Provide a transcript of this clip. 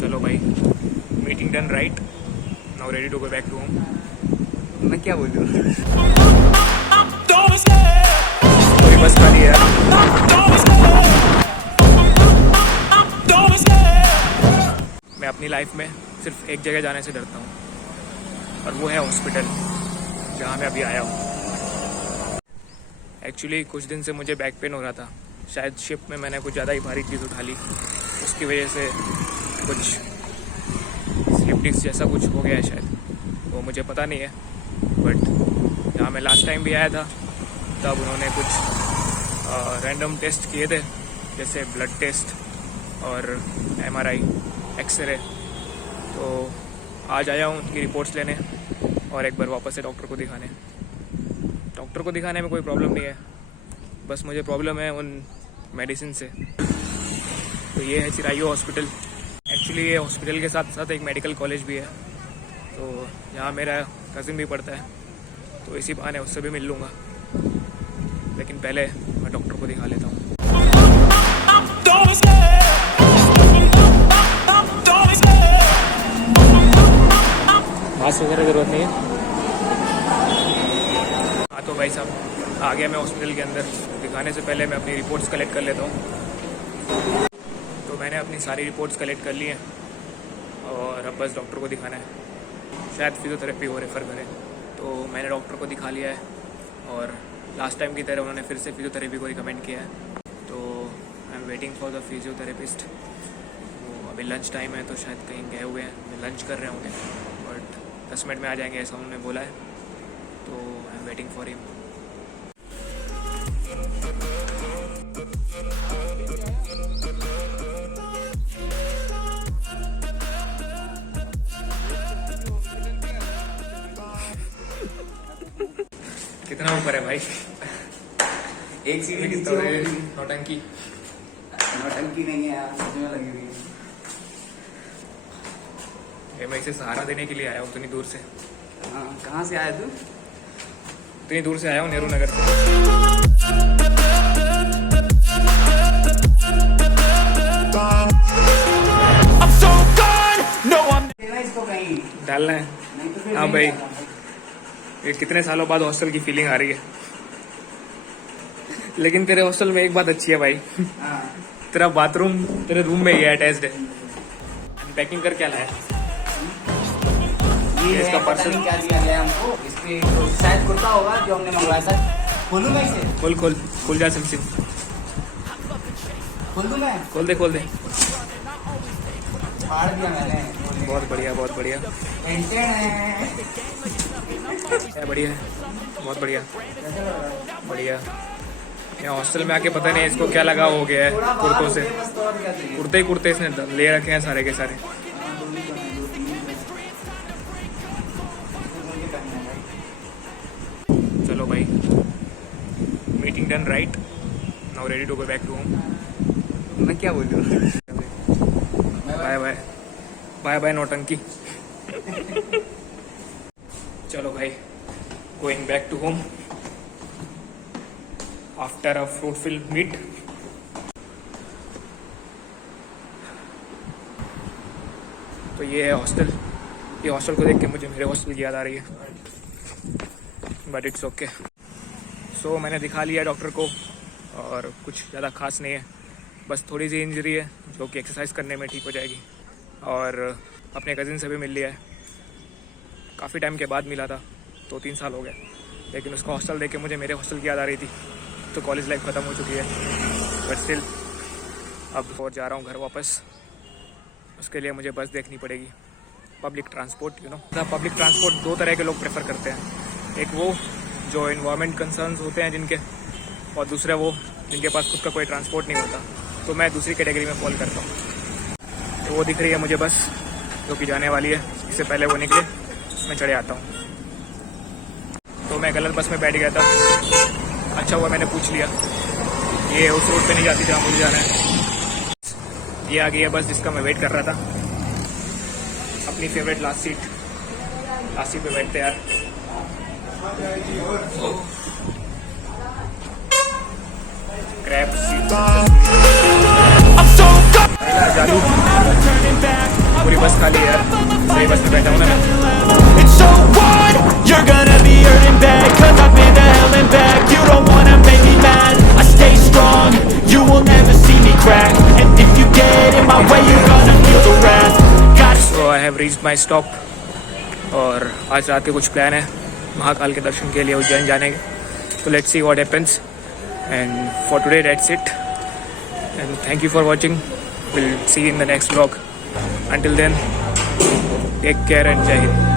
चलो भाई, meeting done right, now ready to go back to home. मैं क्या बोलूँ? पूरी बस खाली है यार। मैं अपनी लाइफ में सिर्फ एक जगह जाने से डरता हूँ और वो है हॉस्पिटल, जहाँ मैं अभी आया हूँ। एक्चुअली कुछ दिन से मुझे बैक पेन हो रहा था, शायद शिप में मैंने कुछ ज़्यादा ही भारी चीज़ उठा ली, उसकी वजह से कुछ स्लिप डिस्क जैसा कुछ हो गया है शायद, वो मुझे पता नहीं है। बट जहाँ मैं लास्ट टाइम भी आया था तब उन्होंने कुछ रैंडम टेस्ट किए थे, जैसे ब्लड टेस्ट और MRI, एक्सरे। तो आज आया हूँ उनकी रिपोर्ट्स लेने और एक बार वापस से डॉक्टर को दिखाने। डॉक्टर को दिखाने में कोई प्रॉब्लम नहीं है, बस मुझे प्रॉब्लम है उन मेडिसिन से। तो ये है चिरायू हॉस्पिटल। एक्चुअली ये हॉस्पिटल के साथ साथ एक मेडिकल कॉलेज भी है, तो यहाँ मेरा कज़िन भी पढ़ता है, तो इसी बहाने उससे भी मिल लूँगा। लेकिन पहले मैं डॉक्टर को दिखा लेता हूँ। मास्क वगैरह जरूरत नहीं है। हाँ तो भाई साहब, आ गया मैं हॉस्पिटल के अंदर। दिखाने से पहले मैं अपनी रिपोर्ट्स कलेक्ट कर लेता हूँ। तो मैंने अपनी सारी रिपोर्ट्स कलेक्ट कर ली हैं और अब बस डॉक्टर को दिखाना है। शायद फिजियोथेरेपी वो रेफ़र करें, तो मैंने डॉक्टर को दिखा लिया है और लास्ट टाइम की तरह उन्होंने फिर से फिजियोथेरेपी को रिकमेंड किया है। तो I am waiting for the physiotherapist. वो अभी लंच टाइम है तो शायद कहीं गए हुए हैं, लंच कर रहे होंगे, बट 10 मिनट में आ जाएंगे ऐसा उन्होंने बोला है। तो I am waiting for him. कितना ऊपर है भाई? एक सीढ़ी नीचे तो होगी। नौटंकी नौटंकी नहीं है यार, सच में लगी हुई है। मैं इसे सहारा देने के लिए आया हूँ इतनी दूर से। हाँ, कहाँ से आया तू? इतनी दूर से आया हूँ नेहरू नगर से। देना इसको कहीं। डालना है। नहीं तो फिर हाँ नहीं भाई, डालना। ये कितने सालों बाद हॉस्टल की फीलिंग आ रही है। लेकिन तेरे हॉस्टल में एक बात अच्छी है भाई, हाँ। तेरा बाथरूम तेरे रूम में ही है, अटैच्ड है। पैकिंग कर क्या लाया? ये इसका पता parcel। नहीं क्या दिया गया हमको। इसके तो शायद कुर्ता होगा जो हमने मंगवाया था। खोलूँ मैं इसे? खोल खोल खोल जा सिम। खोल दूँ मैं? खोल दे खोल दे। फाड़ दिया मैंने। बहुत बढ़िया बहुत बढ़िया टेंशन है। बढ़िया है, बहुत बढ़िया कैसा लग रहा है? बढ़िया। यहाँ हॉस्टल में आके पता नहीं इसको क्या लगा हो गया है थोड़ा बाहर कुर्तों हो से। गए बस, तो और क्या चाहिए? कुर्ते ही कुर्ते इसने ले रखे हैं सारे के सारे। हाँ, दो ही तो हैं, दो तीन ही तो हैं। इसको करना है भाई। चलो भाई, meeting done right, now ready to go back to home. मैं क्या बोलूँ? बाय बाय बाय बाय नौटंकी। चलो भाई, going back to home after a fruitful meet. तो ये है हॉस्टल। ये हॉस्टल को देख के मुझे मेरे हॉस्टल की याद आ रही है, बट इट्स ओके। सो मैंने दिखा लिया डॉक्टर को और कुछ ज़्यादा खास नहीं है, बस थोड़ी सी इंजरी है जो कि एक्सरसाइज करने में ठीक हो जाएगी। और अपने कज़िन से भी मिल लिया है, काफ़ी टाइम के बाद मिला था, 2-3 साल हो गए। लेकिन उसका हॉस्टल देख के मुझे मेरे हॉस्टल की याद आ रही थी। तो कॉलेज लाइफ ख़त्म हो चुकी है, बट स्टिल अब और जा रहा हूँ घर वापस। उसके लिए मुझे बस देखनी पड़ेगी, पब्लिक ट्रांसपोर्ट। पब्लिक ट्रांसपोर्ट 2 तरह के लोग प्रेफर करते हैं। एक वो जो इन्वायरमेंट कंसर्न्स होते हैं जिनके, और दूसरे वो जिनके पास खुद का कोई ट्रांसपोर्ट नहीं होता। तो मैं दूसरी कैटेगरी में फॉल करता हूँ। तो वो दिख रही है मुझे बस, जो कि जाने वाली है। इससे पहले वो निकले मैं चढ़े आता हूँ। तो मैं गलत बस में बैठ गया था, अच्छा हुआ मैंने पूछ लिया। ये उस रोड पे नहीं जाती जहाँ मुझे जाना है। ये आ गई है बस जिसका मैं वेट कर रहा था। अपनी फेवरेट लास्ट सीट पे बैठते यार। Crab seat. जालू ली यार, सही बस में बैठा हूँ ना मैं। It's so what? You're gonna be hurting bad, cause I've been to hell and back. You don't wanna make me mad, I stay strong, you will never see me crack. And if you get in my way, you're gonna feel the wrath. So I have reached my stop, और आज रात के कुछ plan है महाकाल के दर्शन के लिए उज्जैन जाने के, तो let's see what happens, and for today that's it, and thank you for watching, will see in the next vlog, until then take care and जय हिंद।